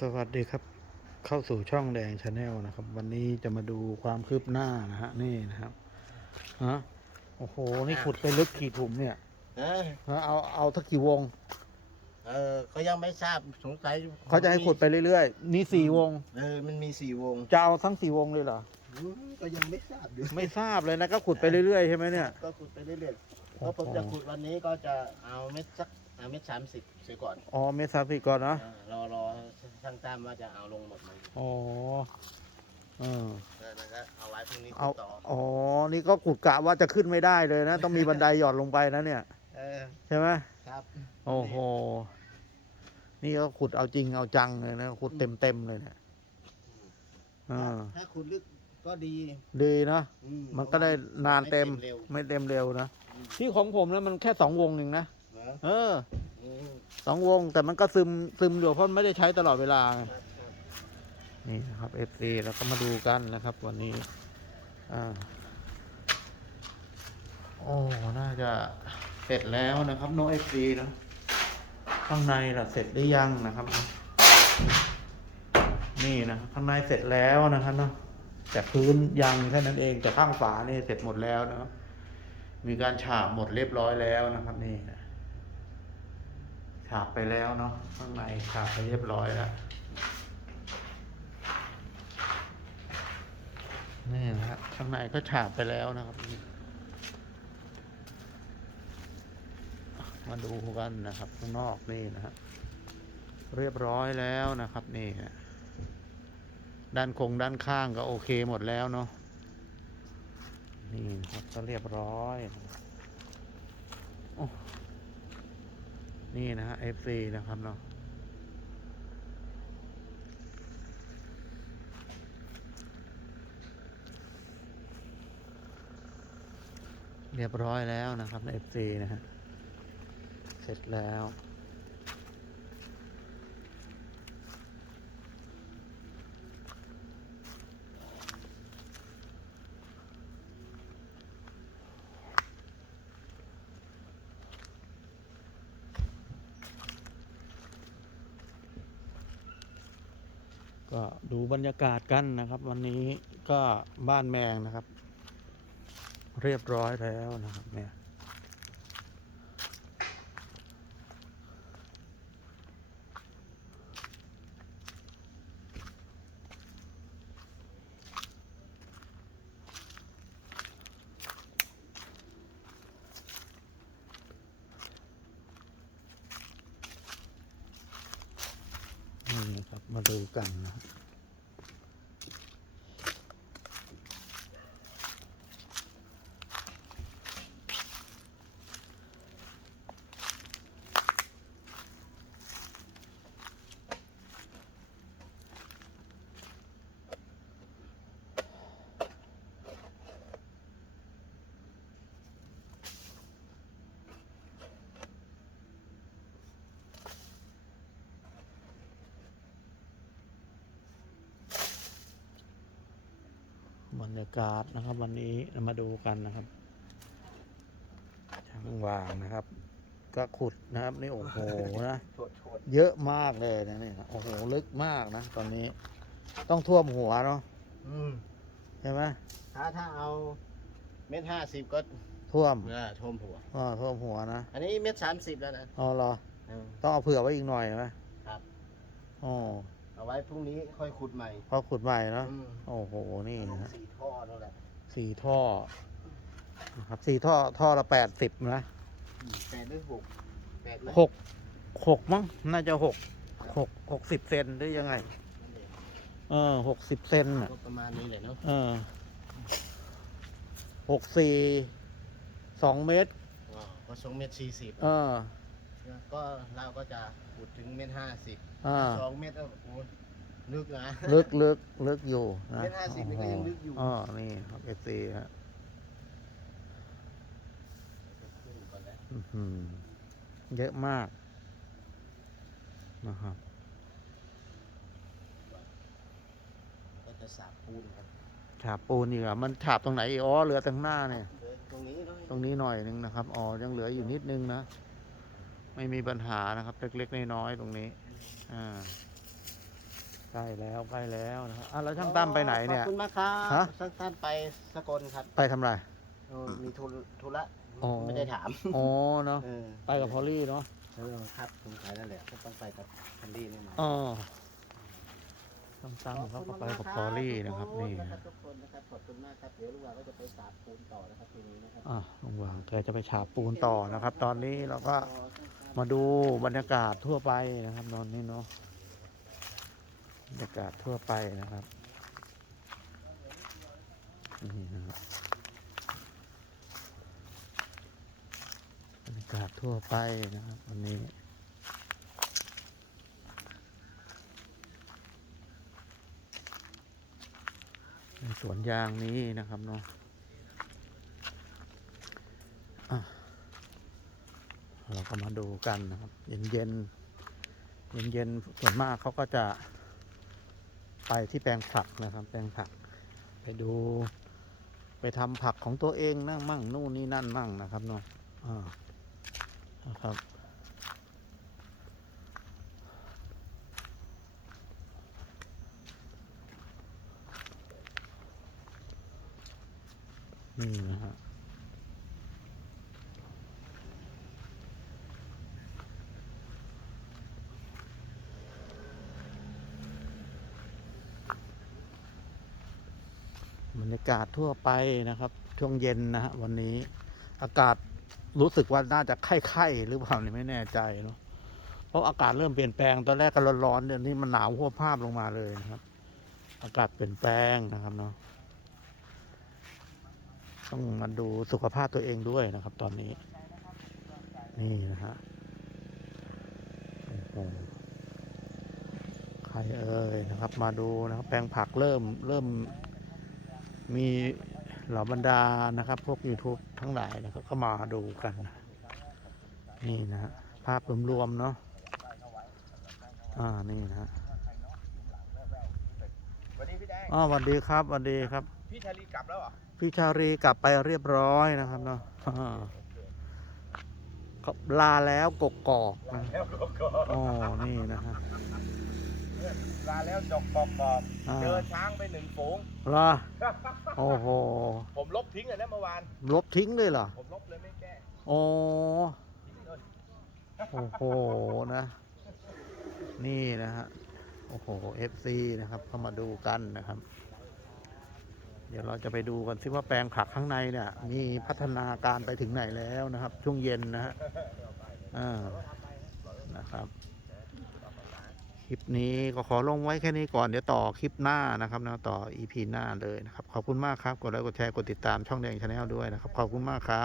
สวัสดีครับ เข้าสู่ช่องแดงชาแนลนะครับ วันนี้จะมาดูความคืบหน้านะฮะนี่นะครับฮะโอ้โห นี่ขุดไปลึกกี่ถุมเนี่ยเออฮะเอาเอาทักกี่วง เออก็ยังไม่ทราบสงสัยเขาจะให้ขุดไปเรื่อยๆ นี่สี่วง เออมันมีสี่วงจะเอาทั้งสี่วงเลยเหรออืมก็ยังไม่ทราบอยู่ไม่ทราบเลยนะก็ขุดไปเรื่อยๆใช่ไหมเนี่ยก็ขุดไปเรื่อยๆเพราะผมจะขุดวันนี้ก็จะเอาเม็ดสักเอาเม็ดสามสิบเสียก่อนอ๋อเมษาสิก่อนเนาะเออรอรอ ช่างตามว่าจะเอาลงหมดไหมอ๋อเออเออนั่นก็เอาไว้พรุ่งนี้เอาขุดต่ออ๋อ นี่ก็ขุดกะว่าจะขึ้นไม่ได้เลยนะ ต้องมีบันไดหย่อนลงไปนะเนี่ย เออใช่ไหมครับโอ้โห นี่ก็ขุดเอาจริงเอาจังเลยนะขุดเต็มเต็มๆเลยเนี่ยอ่าถ้าขุดลึกก็ดีดีนะอืมันก็ได้นานเต็มเร็วไม่เต็มเร็วนะอืมที่ของผมนะมันแค่สองวงเองนะ เหรอเอออืม สองวงแต่มันก็ซึมซึมอยู่เพราะไม่ได้ใช้ตลอดเวลา นี่นะครับ FC แล้วก็มาดูกันนะครับ วันนี้ อ่า โอ้ น่าจะเสร็จแล้วนะครับโน FC เนอะข้างในล่ะเสร็จหรือยังนะครับ นี่นะข้างในเสร็จแล้วนะครับเนาะแต่พื้นยังแค่นั้นเองแต่ข้างฝานี่เสร็จหมดแล้วนะครับมีการฉาบหมดเรียบร้อยแล้วนะครับ นี่นะาบไปแล้วเนาะข้างในฉาบไปเรียบร้อยแล้วนี่นะครับข้างในก็ฉาบไปแล้วนะครับ มาดูกันนะครับ ข้างนอกนี่นะฮะเรียบร้อยแล้วนะครับนี่ฮะด้านคงด้านข้างก็โอเคหมดแล้วเนาะนี่ครับก็เรียบร้อยโอ้ นี่นะฮะ FC นะครับเนาะเรียบร้อยแล้วนะครับใน FC นะฮะ เสร็จแล้ว ก็ดูบรรยากาศกันนะครับ วันนี้ก็บ้านแมงนะครับ เรียบร้อยแล้วนะครับเนี่ยนี่ครับมาดูกันนะ บบรรยากาศนะครับ วันนี้มาดูกันนะครับช่างวางนะครับ ก็ขุดนะครับ นี่โอ้โหนะโทษโทษเยอะมากเลยนะนี่นะโอ้โหลึกมากนะตอนนี้ต้องท่วมหัวเนาะอืมใช่ไหมถ้าถ้าเอาเม็ดห้าสิบก็ท่วมเออท่วมหัวอ๋อท่วมหัวนะอันนี้เม็ดสามสิบแล้วนะอ๋อเหรอเออต้องเอาเผื่อไว้อีกหน่อยไหมครับอ๋อ เอาไว้พรุ่งนี้ค่อยขุดใหม่เพราะขุดใหม่เนาะอืมโอ้โหนี่เอาลนะงฮะสี่ท่อนั่นแหละสี่ท่อนะครับสี่ท่อท่อละแปดสิบนะอืมแปดหรือหกแปดไหมหกหกมั้งน่าจะหกหกหกสิบเซนหรือยังไง นั่นเองเออหกสิบเซนอะ ก็ประมาณนี้เลยเนาะเออหกสี่สองเมตรว้าวก็สองเม็ดสี่สิบเออ ก็เราก็จะขุดถึงเม็ดห้าสิบอ่าสองเม็ดก็โอ้ยลึกนะลึกลึกลึกอยู่นะเมตรห้าสิบนี่ก็ยังลึกอยู่อ๋อนี่ครับเอซีฮะขึ้นก่อนแล้วอื้อหือเยอะมากนะครับ ก็จะสาบปูนครับฉาบปูนอีกอะมันฉาบตรงไหนอีกอ๋อเหลือตรงหน้าเนี่ยเหลือตรงนี้เนาะ ตรงนี้หน่อยหนึงนะครับ อ๋อ ยังเหลืออยู่นิดนึงนะ ไม่มีปัญหานะครับเล็กๆน้อยๆตรงนี้ อ่าใกล้แล้วใกล้แล้วนะครับอะแล้วช่างตั้มไปไหนเนี่ย ขอบคุณมากครับฮะช่างตั้มไปสกลครับไปทำไร เออมีธุระธุระอ๋อ ไม่ได้ถามอ๋อเนาะเออไปกับพอลลี่เนาะเออครับสงสัยนั่นแหละก็ต้องไปกับคันดี้นี่มาอ๋อช่างตั้มเขาก็ไปกับพอลลี่นะครับ นี่ขอบนะคุณทุกคนนะครับขอบคุณมากครับเดี๋ยวลูกหลานก็จะไปสาดปูนต่อนะครับทีนี้นะครับอะลุงหวางแกจะไปฉาบปูนต่อนะครับ ตอนนี้เราก็ม มาดูบรรยากาศทั่วไปนะครับตอนนี้เนาะบรรยากาศทั่วไปนะครับนี่นะครับบรรยากาศทั่วไปนะครับ วันนี้ในสวนยางนี้นะครับเนาะเรา ก็มาดูกันนะครับ เย็นเย็นเย็นเย็นส่วนมากเขาก็จะ ไปที่แปลงผักนะครับ แปลงผัก ไปดู ไปทำผักของตัวเองนั่งมั่งนู่นนี่นั่นมั่งนะครับเนาะอ่านะครับนี่นะฮะบรรยากาศทั่วไปนะครับ ช่วงเย็นนะฮะวันนี้อากาศรู้สึกว่าน่าจะไข้ๆหรือเปล่านี่ไม่แน่ใจเนาะเพราะอากาศเริ่มเปลี่ยนแปลงตอนแรกก็ร้อนๆเดี๋ยวนี้มันหนาวหัวภาพลงมาเลยนะครับ อากาศเปลี่ยนแปลงนะครับเนาะต้องมาดูสุขภาพตัวเองด้วยนะครับ ตอนนี้ นี่นะฮะโอ้โหใครเอ่ยนะครับ มาดูนะครับ แปลงผักเริ่มเริ่ม มีเหล่าบรรดานะครับ พวก YouTube ทั้งหลายนะครับก็มาดูกัน นี่นะฮะภาพรวมๆเนาะอ่านี่นะฮะวันนี้พี่แดงอ๋อสวัสดีครับสวัสดีครับ พี่ชาลีกลับแล้วเหรอพี่ชารีกลับไปเรียบร้อยนะครับเนาะอ่าก็ลาแล้วกกอกนะแล้วก็ก็อ๋อนี่นะฮะ ลาแล้วจกกอกกอกอ่า เจอช้างไปหนึ่งฝูงลาโอ้โห ผมลบทิ้งเลยนะเมื่อวาน ลบทิ้งเลยเหรอผมลบเลยไม่แก้โอ้ทิ้งเลยโอ้โหนะ นี่นะฮะโอ้โห FC นะครับเข้ามาดูกันนะครับ เดี๋ยวเราจะไปดูกันซิว่าแปลงผักข้างในเนี่ย มีพัฒนาการไปถึงไหนแล้วนะครับ ช่วงเย็นนะฮะอ่านะครับ คลิปนี้ก็ขอลงไว้แค่นี้ก่อนเดี๋ยวต่อคลิปหน้านะครับนะต่อ EP หน้าเลยนะครับ ขอบคุณมากครับ กดไลค์กดแชร์กดติดตามช่องแดงชาแนลด้วยนะครับ ขอบคุณมากครับ